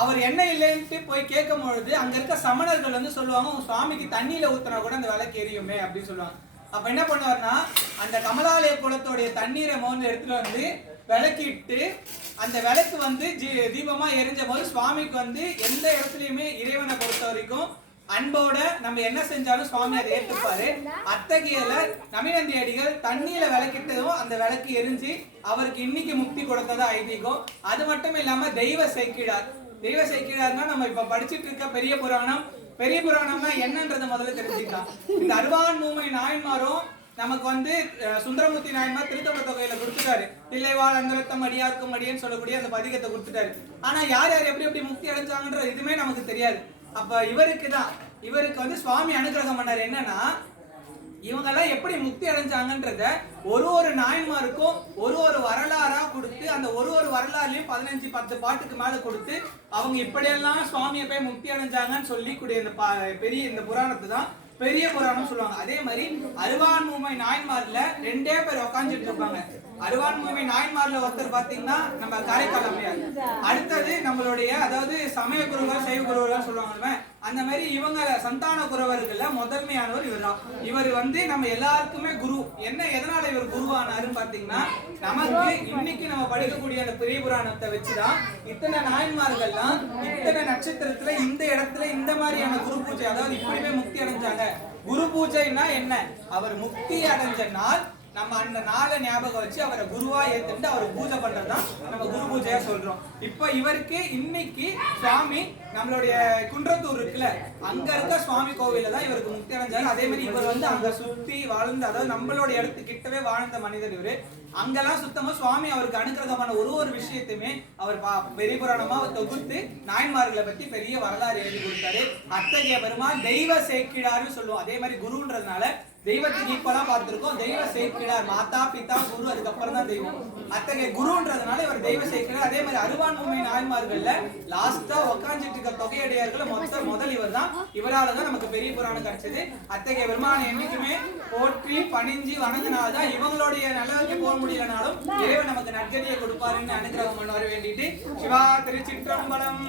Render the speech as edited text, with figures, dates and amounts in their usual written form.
அவர் என்ன இல்லைன்ட்டு போய் கேட்கும் பொழுது அங்க இருக்க சமணர்கள் வந்து சொல்லுவாங்க, உங்க சுவாமிக்கு தண்ணியில ஊத்துனா கூட அந்த விளக்கு எரியுமே அப்படின்னு சொல்லுவாங்க. அப்ப என்ன பண்ணுவார்னா, அந்த கமலாலய குளத்தோடைய தண்ணீரை மோந்து எடுத்துட்டு வந்து விளக்கிட்டு அந்த விளக்கு வந்து தீபமா எரிஞ்ச போது சுவாமிக்கு வந்து எந்த இடத்துலயுமே இறைவனை பொறுத்த வரைக்கும் அன்போட நம்ம என்ன செஞ்சாலும் சுவாமி அதை ஏற்றுப்பாரு. அத்தகையல நமிநந்தி அடிகள் தண்ணியில விளக்கிட்டதும் அந்த விளக்கு எரிஞ்சு அவருக்கு இன்னைக்கு முக்தி கொடுத்ததா ஐதீகம். அது மட்டும் இல்லாம தெய்வ சேக்கிழார். தெய்வ சேக்கிழார்னா நம்ம இப்ப படிச்சுட்டு இருக்க பெரிய புராணம். பெரிய புராணம்னா என்னன்றதை முதல்ல தெரிஞ்சுக்கலாம். இந்த அறுவான்மூமை நாயன்மாரும் நமக்கு வந்து சுந்தரமூர்த்தி நாயன்மார் திருத்தொண்ட தொகையில கொடுத்துட்டாரு. தில்லைவாழ் அந்தரத்தம் அடியார்க்கும் அடியன்னு சொல்லக்கூடிய அந்த பதிகத்தை கொடுத்துட்டாரு. ஆனா யார் யார் எப்படி எப்படி முக்தி அடைஞ்சாங்கன்ற இதுமே நமக்கு தெரியாது. அப்ப இவருக்கு வந்து சுவாமி அனுகிரகம் பண்ணார். என்னன்னா, இவங்க எல்லாம் எப்படி முக்தி அடைஞ்சாங்கன்றத ஒரு நாயன்மாருக்கும் ஒரு வரலாறா கொடுத்து அந்த ஒரு வரலாறுலயும் 15-10 பாட்டுக்கு மேல கொடுத்து அவங்க இப்படியெல்லாம் சுவாமியை போய் முக்தி அடைஞ்சாங்கன்னு சொல்லி கூடிய இந்த பெரிய இந்த புராணத்தை தான் பெரிய புராணம் சொல்லுவாங்க. அதே மாதிரி அறுவான்மூமை நாயன்மார்ல 2 பேர் உட்காந்துட்டு இருப்பாங்க. அறுவான்மூமை நாயன்மார்ல ஒருத்தர் பாத்தீங்கன்னா நம்ம காரைக்கால் அம்மையார். அடுத்தது நம்மளுடைய அதாவது சமய குருவர் சைவ குருவர் சொல்லுவாங்க. அந்த மாதிரி இவங்க சந்தான குருவர்கள்ல முதன்மையானவர் இவர் தான். இவர் வந்து நம்ம எல்லாருக்குமே குரு. எதனால இவர் குருவானாருன்னு பாத்தீங்கன்னா, நமக்கு இன்னைக்கு நம்ம படிக்கக்கூடிய அந்த பெரிய புராணத்தை வச்சுதான் இத்தனை நாயன்மார்கள்லாம் இத்தனை நட்சத்திரத்துல இந்த இடத்துல இந்த மாதிரியான குரு பூஜை, அதாவது இப்படிவே முக்தி அடைஞ்சாங்க. குரு பூஜைன்னா என்ன? அவர் முக்தி அடைஞ்ச நாள் நம்ம அந்த நாளை ஞாபகம் வச்சு அவரை குருவா ஏத்துட்டு அவர் பூஜை பண்றதுதான் நம்ம குரு பூஜையா சொல்றோம். இப்ப இவருக்கு இன்னைக்கு சுவாமி நம்மளுடைய குன்றத்தூர் இருக்குல்ல, அங்க இருக்க சுவாமி கோவில தான் இவருக்கு முக்தி அடைஞ்சாரு. அதே மாதிரி இவர் வந்து அங்க சுத்தி வாழ்ந்த, அதாவது நம்மளுடைய இடத்துக்கிட்டவே வாழ்ந்த மனிதர் இவரு. அங்கெல்லாம் சுத்தமா சுவாமி அவருக்கு அனுகிரகமான ஒரு விஷயத்தையுமே அவர் பெரிய புராணமா தொகுத்து நாயன்மார்களை பத்தி பெரிய வரலாறு எழுதி கொடுத்தாரு. அத்தகைய பெருமாள் தெய்வ சேக்கிழார்னு சொல்லுவோம். அதே மாதிரி குருன்றதுனால தெய்வத்துக்கு ஈக்குவலா பார்த்திருக்கோம். தெய்வ சேக்கிழார், மாதா பிதா குரு, அதுக்கப்புறம் தான் தெய்வம். அத்தகைய குருன்றதுனால இவர் தெய்வ சேக்கிழார். அதே மாதிரி அறுவான்மூமை நாயன்மார்கள்ல லாஸ்டா உட்காந்துட்டு இருக்க தொகையடியார்கள் முதல் இவர் தான். இவரால தான் நமக்கு பெரிய புராணம் கிடைச்சது. அத்தகைய பெருமானை என்னைக்குமே போற்றி பணிஞ்சு வணங்கினால்தான் இவங்களுடைய நல்லவருக்கு போக முடியலனாலும் இறைவன் நமக்கு நற்கதியை கொடுப்பாருன்னு அனுகிரகம் பண்ண வர வேண்டிட்டு சிவா திருச்சிற்றம்பலம்.